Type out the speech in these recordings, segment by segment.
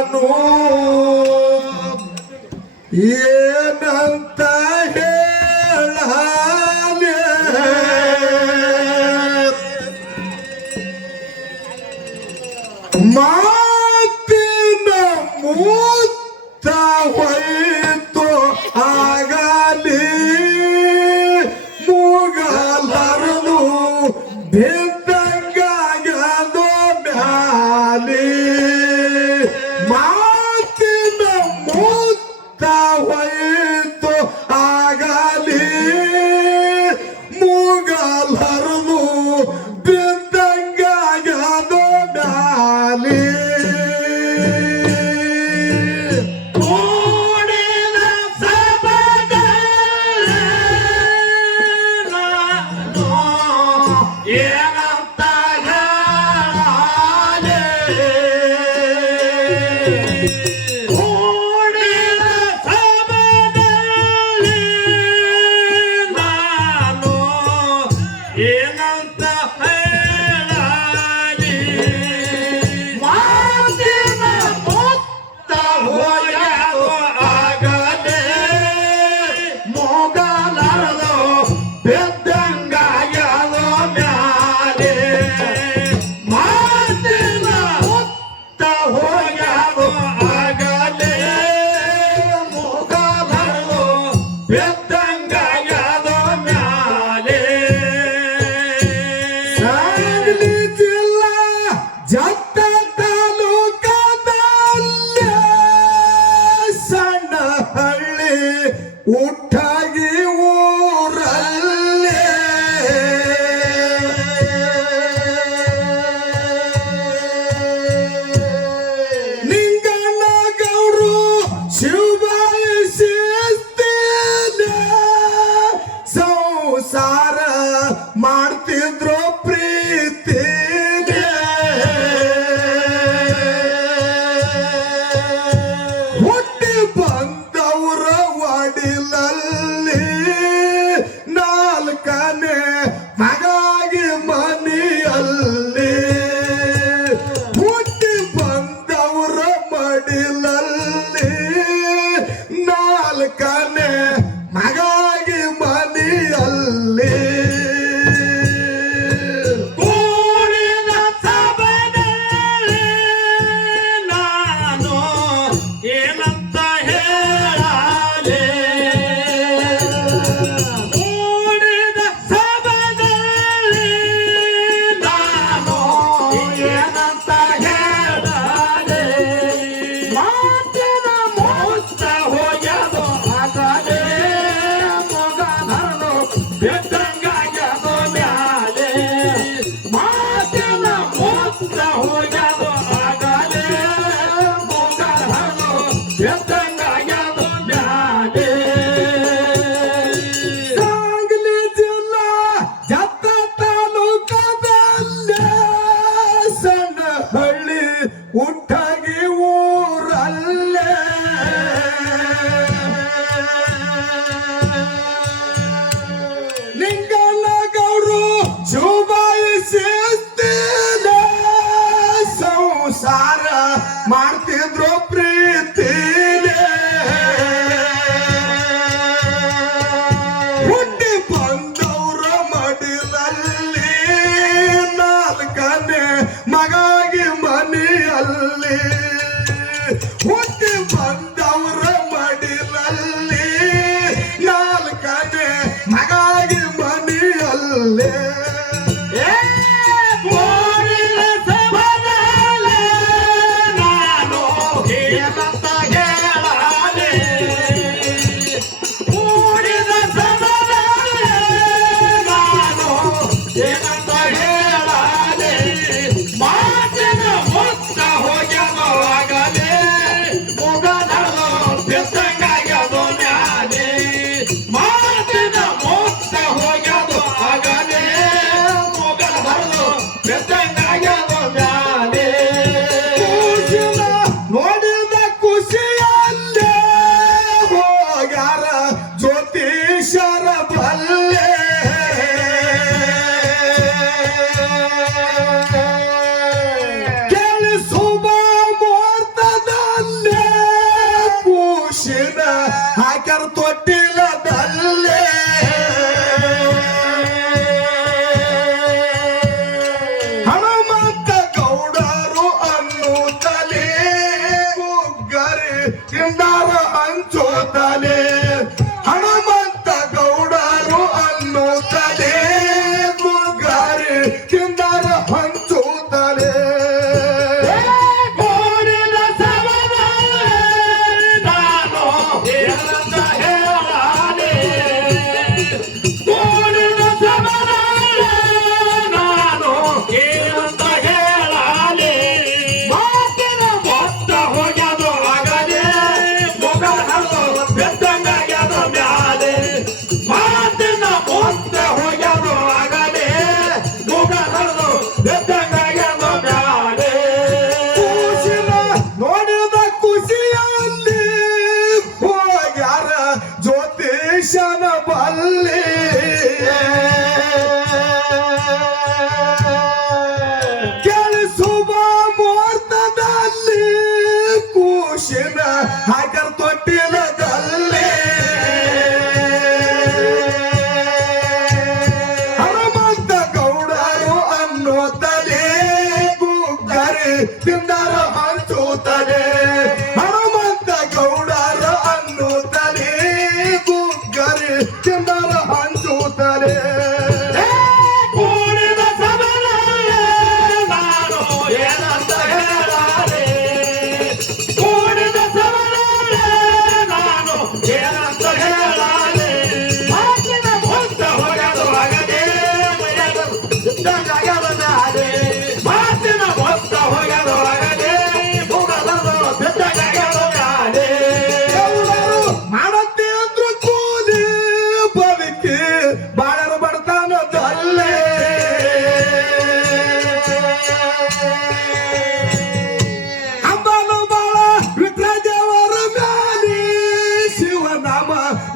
ನಾನು ಏನಂತ ಹೇಳಾಲೆ ಮಾತಿನ ಮೂತ್ತ ಹೋಯಿತು ಆಗಲಿ ಮೂಗಲರನು ಬಿದ್ದಂಗಾಗದು ಮ್ಯಾಲಿ ಮಾತಿನ ಮೂತ್ತ ಹೋಯಿತು ಆಗಲಿ ಮೂಗಲರನು ಬಿದ್ದಂಗಾಗದು ಮ್ಯಾಲಿ ಜತ್ತ ತಾಲೂಕದಲ್ಲೇ ಸಣ್ಣ ಹಳ್ಳಿ ಉಟ್ಟಾಗಿ ಊರಲ್ಲೇ ನಿಂಗಣ್ಣ ಗೌರು ಶಿವಬಾಯಿ ಶಿಸ್ತಿದೆ ಸಂಸಾರ ಮಾಡ್ತಿದ್ರು ಪ್ರೀತಿ ಬಂದವರ ಒಡಿಲಲ್ಲಿ ನಾಲ್ಕನೇ ಮಗಾಗಿ ಮನೆಯಲ್ಲಿ ಹುಟ್ಟಿ ಬಂದವರ ಮಡಿಲಲ್ಲಿ ನಾಲ್ಕನೇ ಮಗಾಗಿ ಮನೆಯಲ್ಲಿ ಸಾಂಗ್ಲಿ ಜಿಲ್ಲಾ ಜತ್ತ ತಾಲೂಕದಲ್ಲೇ ಸಣ್ಣ ಹಳ್ಳಿ ಉಟ್ಟಾಗಿ ಊರಲ್ಲೇ ನಿಂಗಣ್ಣ ಗೌರು ಶಿವಬಾಯಿ ಶಿಸ್ತಿದೆ ಸಂಸಾರ ಮಾಡ್ತಿದ್ರು ಪ್ರೀತಿಲೆ ಹುಟ್ಟಿ ಬಂದವರ ಮಡಿಲಲ್ಲಿ ನಾಲ್ಕನೇ ಮಗಾಗಿ ಮನೆಯಲ್ಲಿ ಹುಟ್ಟಿ ಬಂದವರ ಮಡಿಲಲ್ಲಿ ನಾಲ್ಕನೇ ಮಗಾಗಿ ಮನೆಯಲ್ಲಿ ಮಾತಿನ ಮುಕ್ತ ಹೋಗ್ಯದು ಆಗಲೇ ಹಾಕರ ತೊಟ್ಟಿಲದಲ್ಲಿ ಹನುಮಂತ ಗೌಡರು ಅನ್ನೋತಲೆ ಗುಗ್ಗರಿ ತಿಂದರ ಹಂಚುತ್ತಲೆ ಹನುಮಂತ ಗೌಡರ ಅನ್ನೋತಲೆ ಗುಗ್ಗರಿ ತಿಂದರ ಹಂಚುತ್ತಲೆ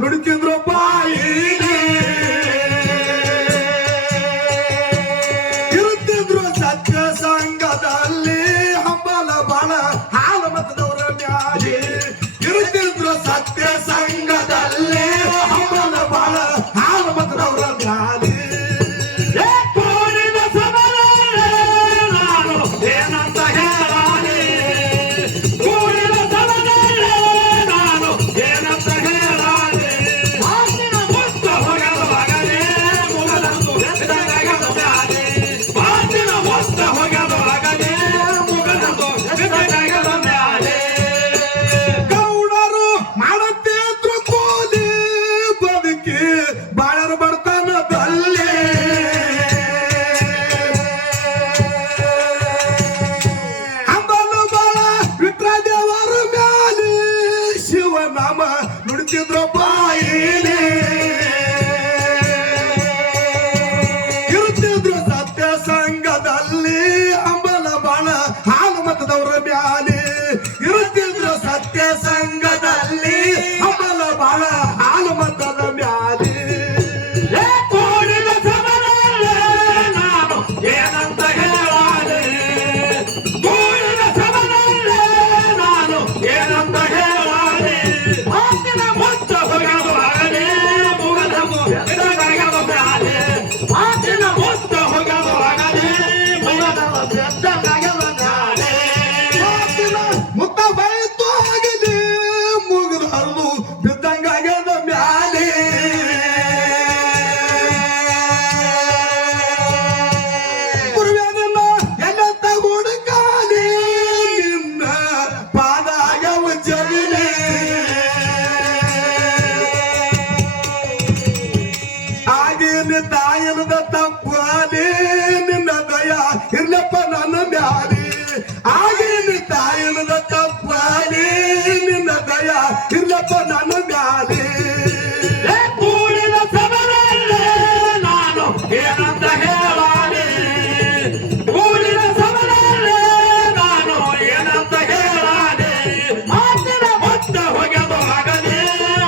ನುಡಿತಿದ್ರು ಬಾಯಿಗೆ ಇರುತ್ತಿದ್ರು ಸತ್ಯ ಸಂಘದಲ್ಲಿ ಹಂಬಲ ಬಾಳ ಹಾಲು ಮತದವರ ಮ್ಯಾಲೆ ಇರುತ್ತಿದ್ರು ಸತ್ಯ ಸಂಘದಲ್ಲಿ ಹಂಬಲ ಬಾಳ ಹಾಲು ಮತದವರ ಮ್ಯಾಲೆ ನುಡಿತಿದ್ರು ಬಾಯಿಲೆ ಇರುತ್ತಿದ್ರು ಸತ್ಯ ಸಂಘದಲ್ಲಿ ಹಂಬಲ ಬಾಳ ಹಾಲು ಮತದವರ ಮ್ಯಾಲೆ ಇರುತ್ತಿದ್ರು ಸತ್ಯ ಸಂಘದಲ್ಲಿ ಹಂಬಲ ಬಾಳ ಹಾಲು ಮತದ ಮ್ಯಾಲೆ ಮುತ್ತ ಬೈತು ಆಗಲಿ ಮುಗಿದು ಹರಿದು ಬಿದ್ದಂಗಾಗ್ಯದ ಮ್ಯಾಲೆ ಗುರುವೇನನ್ನ ಎಲ್ಲತ್ತ ಹುಡುಕಾಲಿ ನಿನ್ನ ಪಾದಾಗವ ಜಗಲಿ ಆಗಿನ ತಾಯನದ ತಪ್ಪಾಲಿ ನಿನ್ನ ದಯ ಇರ್ಲಪ್ಪ ನನ್ನ ಮ್ಯಾಲೆ ಆಗಿನ ತಾಯನದ ತಪ್ಪಾಲಿ ನಿನ್ನ ದಯ ಇರ್ಲಪ್ಪ ನನ್ನ ಮ್ಯಾಲೆ ಕೂಡಿದ ಸಭೆಯಲ್ಲೇ ನಾನು ಏನಂತ ಹೇಳಾಲಿ ಕೂಡಿದ ಸಭೆಯಲ್ಲೇ ನಾನು ಏನಂತ ಹೇಳಾಲಿ ಮಾತಿನ ಮೊತ್ತ ಹೋಗದು ಆಗಲೇ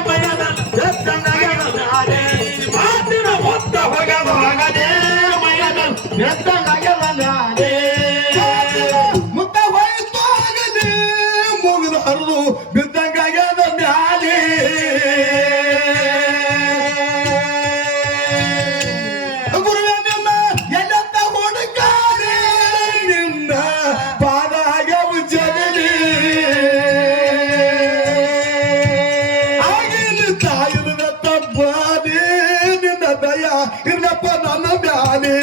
ಮಯದ ಎತ್ತಂಗಾಗಲಾಲೆ ಮಾತಿನ ಮೊತ್ತ ಹೋಗದು ಆಗಲೇ ಮಯದ ಎತ್ತಂಗಾಗಲಾಲೆ ಮುತ್ತ ಹೋಯ್ತು ಆಗಲಿ ಮುಗಿದು ಹರಿದು ಬಿದ್ದಂಗಾಗ್ಯದ ಮ್ಯಾಲೆ ಗುರುವೇನನ್ನ ಎಲ್ಲತ್ತ ಹುಡುಕಾಲಿ ನಿನ್ನ ಪಾದಾಗವ ಜಗಲಿ ಆಗಿನ ತಾಯಿನ ತಪ್ಪಾಲಿ ನಿನ್ನ ದಯ ಇರ್ಲಪ್ಪ ನನ್ನ ಮ್ಯಾಲೆ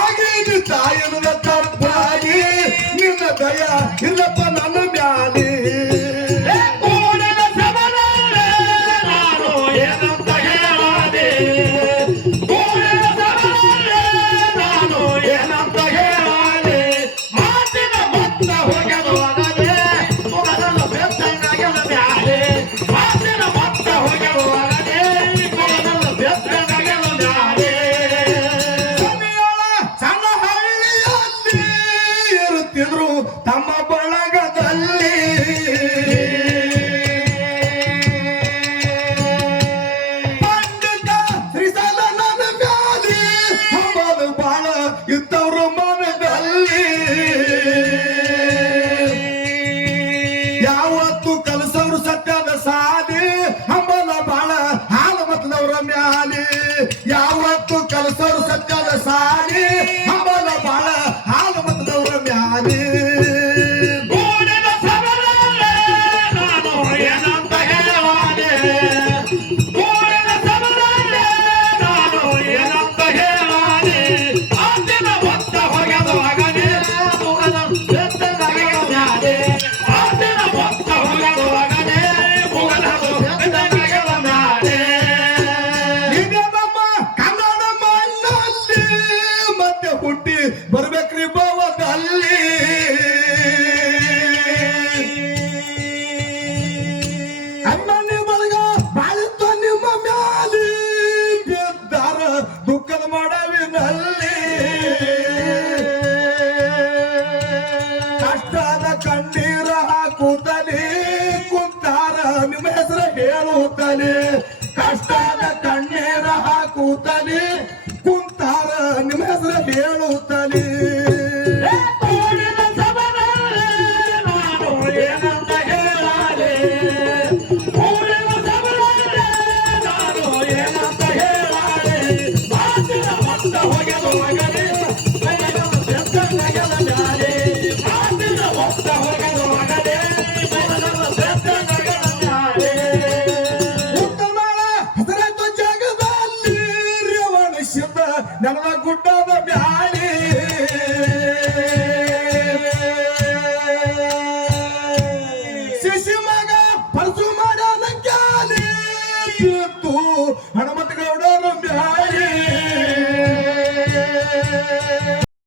ಆಗಿನ ತಾಯಿನ ತಪ್ಪಾಲಿ ನಿನ್ನ ದಯ ಇರ್ಲಪ್ಪ ನನ್ನ ಮ್ಯಾಲೆ ಕೂಡಿದ ಸಭೆಯಲ್ಲೇ ನಾನು ಏನಂತ ಹೇಳಾಲಿ ಕೂಡಿದ ಸಭೆಯಲ್ಲೇ ನಾನು ಏನಂತ ಹೇಳಾಲಿ ಮಾತಿನ ಮೊತ್ತ ಹೋಗದು ಆಗಲೇ ಮುಗದನ್ನು ಬೆತ್ತಂಗಾಗಲ ಮ್ಯಾಲೆ ಮಾತಿನ ಮೊತ್ತ ಹೋಗದು ಆಗಲೇ ಮುಗದನ್ನು ಬೆತ್ತಂಗಾಗಲ ಮ್ಯಾಲೆ ಕಲಸೋರು ಸತ್ಯದ ಸಾರಿ ಹಂಬಲ ಬಾಳ ಹಾಲು ಮತದವರ ಮ್ಯಾಲಿ ಗೂಡಿನ ಸಭೆಯಲ್ಲಿ ನಾನು ಏನಂತ ಹೇಳಾದೆ ಗೂಡಿನ ಸಭೆಯಲ್ಲಿ ನಾನು ಏನಂತ ಹೇಳಾದೆ ಆದಿನ ಒತ್ತ ಹೊಗೆದುವಾಗನೆ ಮುಗದ ಬೆತ್ತದಾಗದೆ ಆದಿನ ಒತ್ತ ಹೊಗೆದುವಾಗನೆ ಮುಗದ ಬೆತ್ತದಾಗದೆ ಈಗ ನಮ್ಮ ಕನ್ನಡ ಮಣ್ಣಲ್ಲಿ ಮತ್ತೆ ಹುಟ್ಟಿ ಬರ್ಬೇಕ್ರಿ ಭವದಲ್ಲಿ ಅಮ್ಮನಿ ಬಳಗ ಬಾಳಿತ್ತು ನಿಮ್ಮ ಮ್ಯಾಲಿ ಬಿದ್ದಾರ ದುಃಖದ ಮಾಡವಿನಲ್ಲಿ ಕಷ್ಟದ ಕಣ್ಣೀರ ಹಾಕುತ್ತಲೇ ಕುಂತಾರ ನಿಮ್ಮ ಹೆಸರು ಹೇಳುತ್ತಲೇ ಕಷ್ಟದ ಕಣ್ಣೀರ ಹಾಕುತ್ತಲೇ ಕುಂತಾರ ನಿಮ್ಮ ಹೆಸರು ಹೇಳುತ್ತಲೇ ಗೂಡಿನ ಸಭೆಯಲ್ಲಿ ನಾನು ಏನಂತ ಹೇಳಾದೆ ಗೂಡಿನ ಸಭೆಯಲ್ಲಿ ನಾನು ಏನಂತ ಹೇಳಾದೆ ಮಾತಿನ ಒತ್ತ ಹೊಗೆದುವಾಗನೆ ಬೆತ್ತದಾಗದ ಮ್ಯಾಲೆ ಮಾತಿನ ಒತ್ತ ಹೊಗೆದುವಾಗನೆ ಬೆತ್ತದಾಗದ ಮ್ಯಾಲೆ ಉತ್ತಮಾಳ ಹೆಸರಾಯ್ತು ಜಗದಲ್ಲಿ ರೇವಣಸಿದ್ದ ನನ್ನ ಗುಡ್ಡದ ಬ್ಯಾಳಿ ಶಿಶು ಮಗ ಪರಸು ಮಾಡನ ಕ್ಯಾಲಿ ಬಿತ್ತು ಹಣ